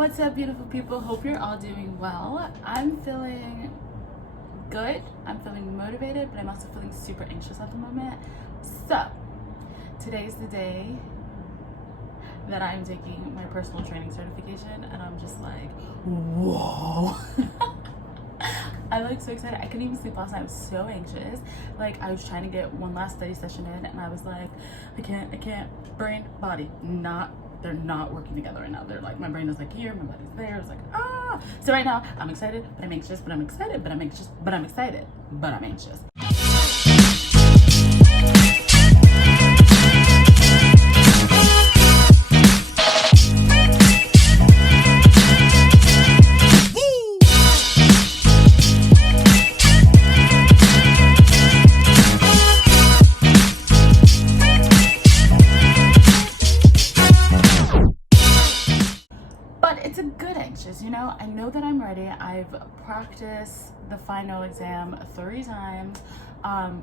What's up, beautiful people? Hope you're all doing well. I'm feeling good. I'm feeling motivated, but I'm also feeling super anxious at the moment. So, today's the day that I'm taking my personal training certification, and I'm just like, whoa. I'm like so excited. I couldn't even sleep last night. I was so anxious. Like, I was trying to get one last study session in, and I was like, I can't. Brain, body, they're not working together right now. They're like, my brain is like here, my body's there. It's like, ah. So right now, I'm excited, but I'm anxious, but I'm excited, but I'm anxious, but I'm excited, but I'm anxious. You know, I know that I'm ready. I've practiced the final exam 3 times.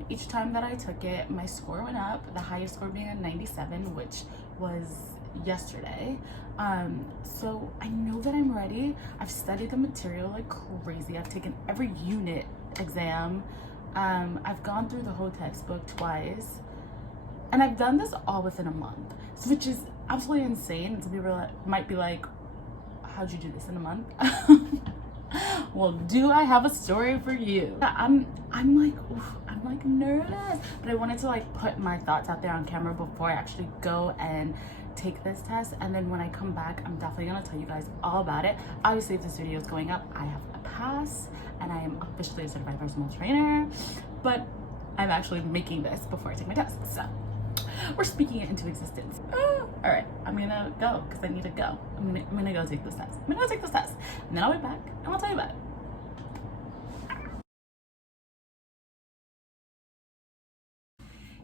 Each time that I took it, my score went up, the highest score being a 97, which was yesterday. So I know that I'm ready. I've studied the material like crazy. I've taken every unit exam. I've gone through the whole textbook twice, and I've done this all within a month, which is absolutely insane. Some people might be like, how'd you do this in a month? Well, do I have a story for you? I'm like nervous, but I wanted to like put my thoughts out there on camera before I actually go and take this test. And then when I come back, I'm definitely gonna tell you guys all about it. Obviously, if this video is going up, I have a pass and I am officially a certified personal trainer, but I'm actually making this before I take my test. So we're speaking it into existence. All right, I'm gonna go because I need to go. I'm gonna go take this test. And then I'll be back and I'll tell you about it.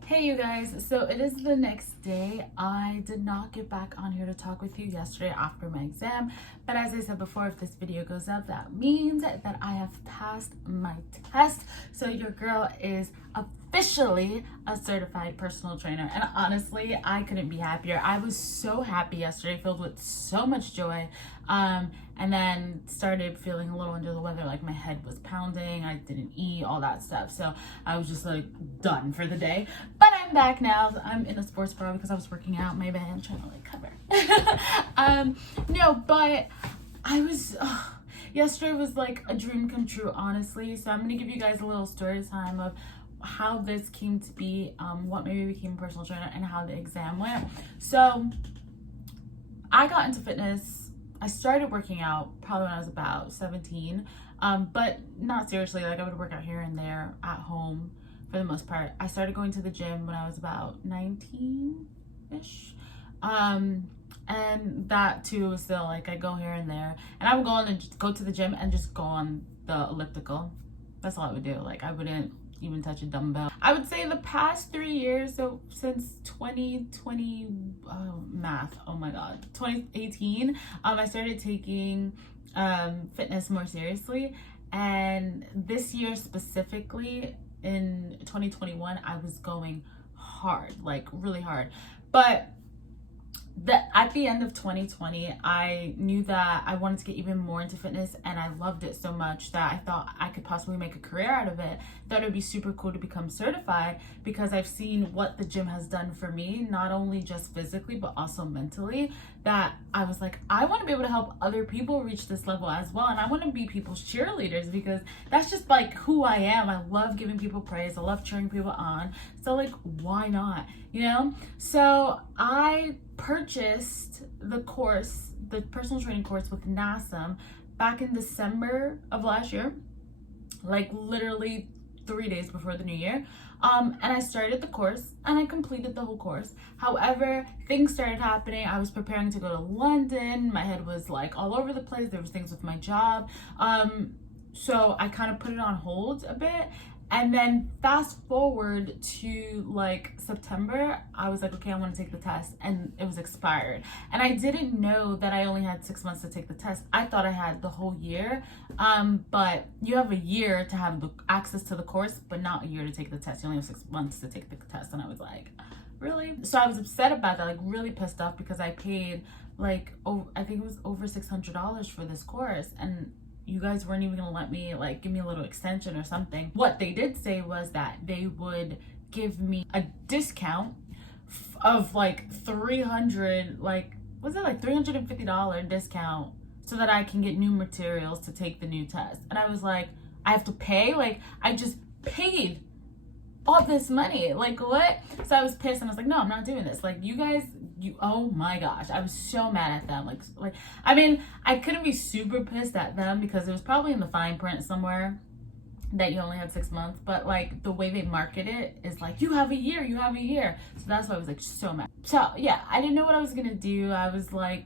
Hey you guys, so it is the next day. I did not get back on here to talk with you yesterday after my exam, but as I said before, if this video goes up, that means that I have passed my test. So your girl is officially a certified personal trainer, and honestly, I couldn't be happier. I was so happy yesterday, filled with so much joy, and then started feeling a little under the weather, like my head was pounding, I didn't eat, all that stuff. So I was just like done for the day. But I'm back now. I'm in a sports bra because I was working out. My bad, I'm trying to like cover. No, but I was, yesterday was like a dream come true, honestly. So I'm gonna give you guys a little story time of how this came to be, what made me become a personal trainer, and how the exam went. So I got into fitness. I started working out probably when I was about 17, but not seriously. Like, I would work out here and there at home for the most part. I started going to the gym when I was about 19-ish. And that too was still like, I go here and there, and I would go to the gym and just go on the elliptical. That's all I would do. Like, I wouldn't even touch a dumbbell. I would say the past 3 years, so since 2020, math, oh my god, 2018, I started taking fitness more seriously. And this year specifically, in 2021, I was going hard, like really hard. But at the end of 2020, I knew that I wanted to get even more into fitness, and I loved it so much that I thought I could possibly make a career out of it. Thought it would be super cool to become certified, because I've seen what the gym has done for me, not only just physically but also mentally, that I was like, I want to be able to help other people reach this level as well, and I want to be people's cheerleaders, because that's just like who I am. I love giving people praise, I love cheering people on, so like, why not, you know? So I purchased the course, the personal training course with NASM, back in December of last year, like literally 3 days before the new year. And I started the course and I completed the whole course. However, things started happening. I was preparing to go to London. My head was like all over the place. There was things with my job. So I kind of put it on hold a bit. And then fast forward to like September, I was like, okay, I want to take the test, and it was expired. And I didn't know that I only had 6 months to take the test. I thought I had the whole year, but you have a year to have the access to the course, but not a year to take the test. You only have 6 months to take the test. And I was like, really? So I was upset about that, like really pissed off, because I paid like, oh, I think it was over $600 for this course, and you guys weren't even gonna let me like give me a little extension or something. What they did say was that they would give me a discount of like 300, like, was it like $350 discount, so that I can get new materials to take the new test. And I was like, I have to pay? Like, I just paid all this money, like, what? So I was pissed, and I was like, no, I'm not doing this. Like, you guys, oh my gosh, I was so mad at them. Like I mean, I couldn't be super pissed at them because it was probably in the fine print somewhere that you only have 6 months, but like the way they market it is like, you have a year. So that's why I was like so mad. So yeah, I didn't know what I was gonna do. I was like,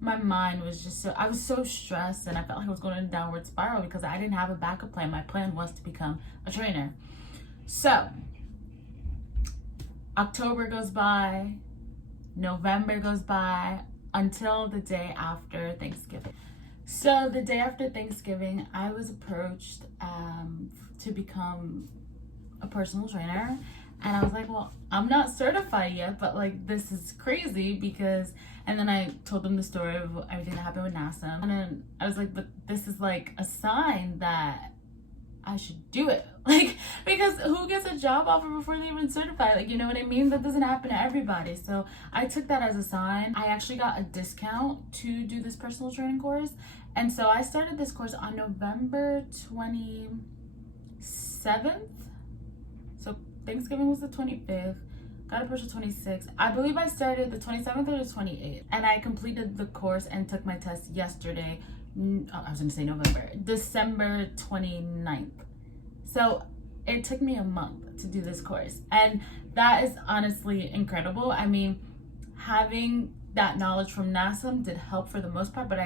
my mind was just I was so stressed, and I felt like I was going in a downward spiral because I didn't have a backup plan. My plan was to become a trainer. So October goes by, November goes by, until the day after Thanksgiving. So the day after Thanksgiving, I was approached to become a personal trainer. And I was like, well, I'm not certified yet, but like, this is crazy because, and then I told them the story of everything that happened with NASM. And then I was like, but this is like a sign that I should do it. Like, because who gets a job offer before they even certify? Like, you know what I mean? That doesn't happen to everybody. So I took that as a sign. I actually got a discount to do this personal training course. And so I started this course on November 27th. So Thanksgiving was the 25th. Got a personal 26th. I believe I started the 27th or the 28th. And I completed the course and took my test yesterday. I was gonna say November, December 29th. So it took me a month to do this course. And that is honestly incredible. I mean, having that knowledge from NASM did help for the most part, but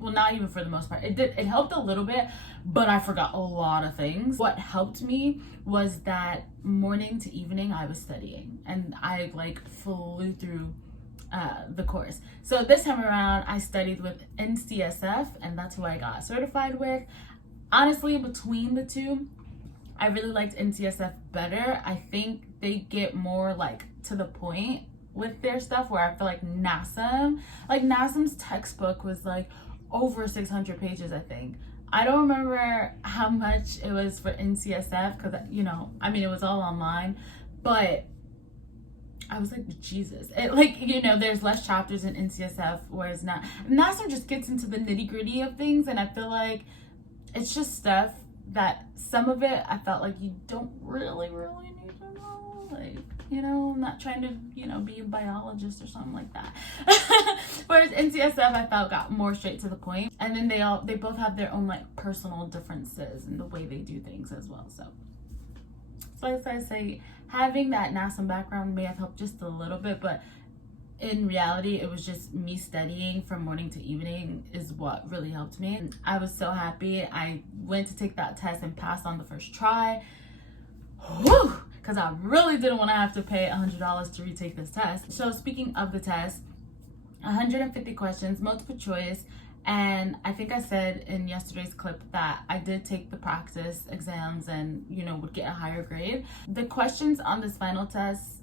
well, not even for the most part. It helped a little bit, but I forgot a lot of things. What helped me was that morning to evening I was studying, and I like flew through the course. So this time around I studied with NCSF, and that's who I got certified with. Honestly, between the two, I really liked NCSF better. I think they get more like to the point with their stuff, where I feel like NASM's textbook was like over 600 pages, I think. I don't remember how much it was for NCSF because, you know, I mean, it was all online, but I was like, Jesus. It, like, you know, there's less chapters in NCSF, whereas NASM just gets into the nitty gritty of things, and I feel like it's just stuff that some of it I felt like you don't really need to know. Like, you know, I'm not trying to, you know, be a biologist or something like that. Whereas NCSF I felt got more straight to the point. And then they both have their own like personal differences in the way they do things as well. So as I say, having that NASM background may have helped just a little bit, but in reality, it was just me studying from morning to evening is what really helped me. And I was so happy. I went to take that test and passed on the first try. Whew! Because I really didn't want to have to pay $100 to retake this test. So speaking of the test, 150 questions, multiple choice. And I think I said in yesterday's clip that I did take the practice exams and, you know, would get a higher grade. The questions on this final test,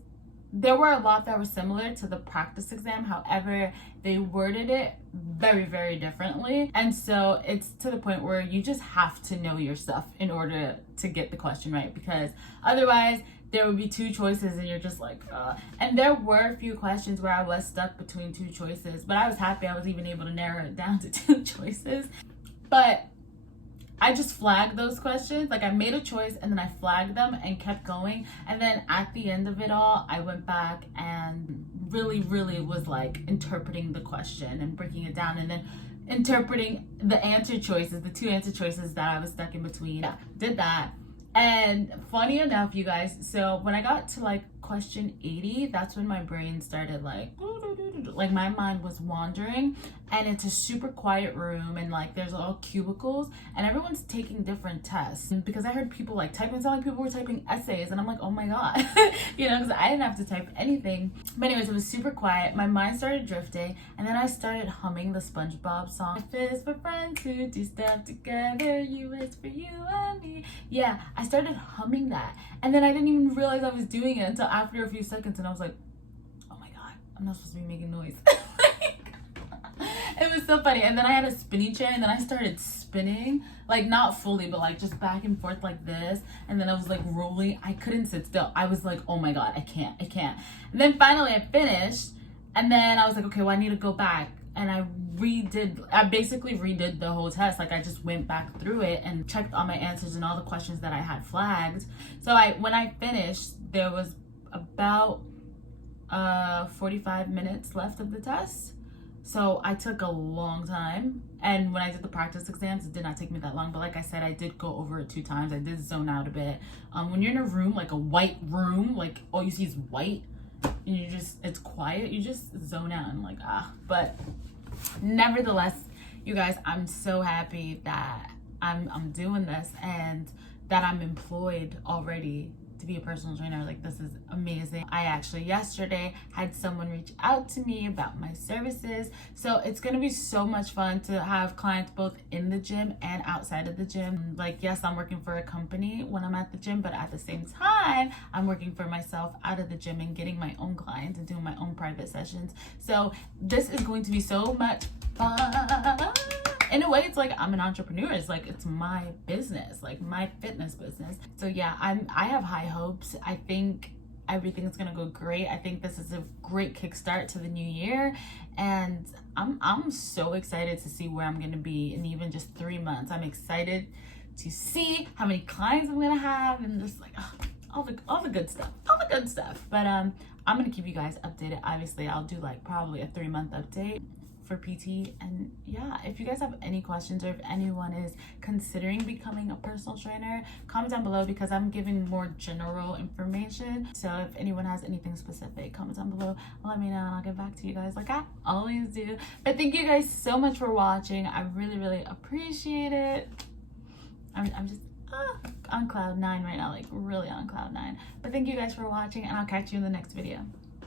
there were a lot that were similar to the practice exam. However, they worded it very, very differently. And so it's to the point where you just have to know your stuff in order to get the question right, because otherwise there would be two choices and you're just like, And there were a few questions where I was stuck between two choices, but I was happy I was even able to narrow it down to two choices. But I just flagged those questions. Like, I made a choice and then I flagged them and kept going. And then at the end of it all, I went back and really was like interpreting the question and breaking it down, and then interpreting the answer choices, the two answer choices that I was stuck in between. Yeah, did that. And funny enough, you guys, so when I got to like question 80, that's when my brain started like my mind was wandering. And it's a super quiet room, and like there's all cubicles, and everyone's taking different tests. And because I heard people like typing, sound like people were typing essays, and I'm like, oh my god, you know, because I didn't have to type anything. But anyways, it was super quiet. My mind started drifting, and then I started humming the SpongeBob song. F is for friends who do stuff together. U is for you and me. Yeah, I started humming that, and then I didn't even realize I was doing it until after a few seconds, and I was like, oh my god, I'm not supposed to be making noise. It was so funny. And then I had a spinny chair, and then I started spinning, like not fully, but like just back and forth like this. And then I was like rolling. I couldn't sit still. I was like, oh my God, I can't. And then finally I finished, and then I was like, okay, well, I need to go back. And I basically redid the whole test. Like I just went back through it and checked all my answers and all the questions that I had flagged. So when I finished, there was about 45 minutes left of the test. So I took a long time, and when I did the practice exams, it did not take me that long. But like I said, I did go over it 2 times. I did zone out a bit. When you're in a room, like a white room, like all you see is white, and it's quiet, you just zone out and like, But nevertheless, you guys, I'm so happy that I'm doing this and that I'm employed already to be a personal trainer. Like, this is amazing. I actually yesterday had someone reach out to me about my services, so it's gonna be so much fun to have clients both in the gym and outside of the gym. Like, yes, I'm working for a company when I'm at the gym, but at the same time I'm working for myself out of the gym and getting my own clients and doing my own private sessions. So this is going to be so much fun. In a way, it's like I'm an entrepreneur. It's like it's my business, like my fitness business. So yeah, I have high hopes. I think everything's gonna go great. I think this is a great kickstart to the new year, and I'm so excited to see where I'm gonna be in even just 3 months. I'm excited to see how many clients I'm gonna have, and just like all the good stuff, But I'm gonna keep you guys updated. Obviously, I'll do like probably a 3-month update for PT. And yeah, if you guys have any questions, or if anyone is considering becoming a personal trainer, comment down below, because I'm giving more general information. So if anyone has anything specific, comment down below, let me know, and I'll get back to you guys like I always do. But thank you guys so much for watching. I really appreciate it. I'm just on cloud 9 right now, like really on cloud 9. But thank you guys for watching, and I'll catch you in the next video.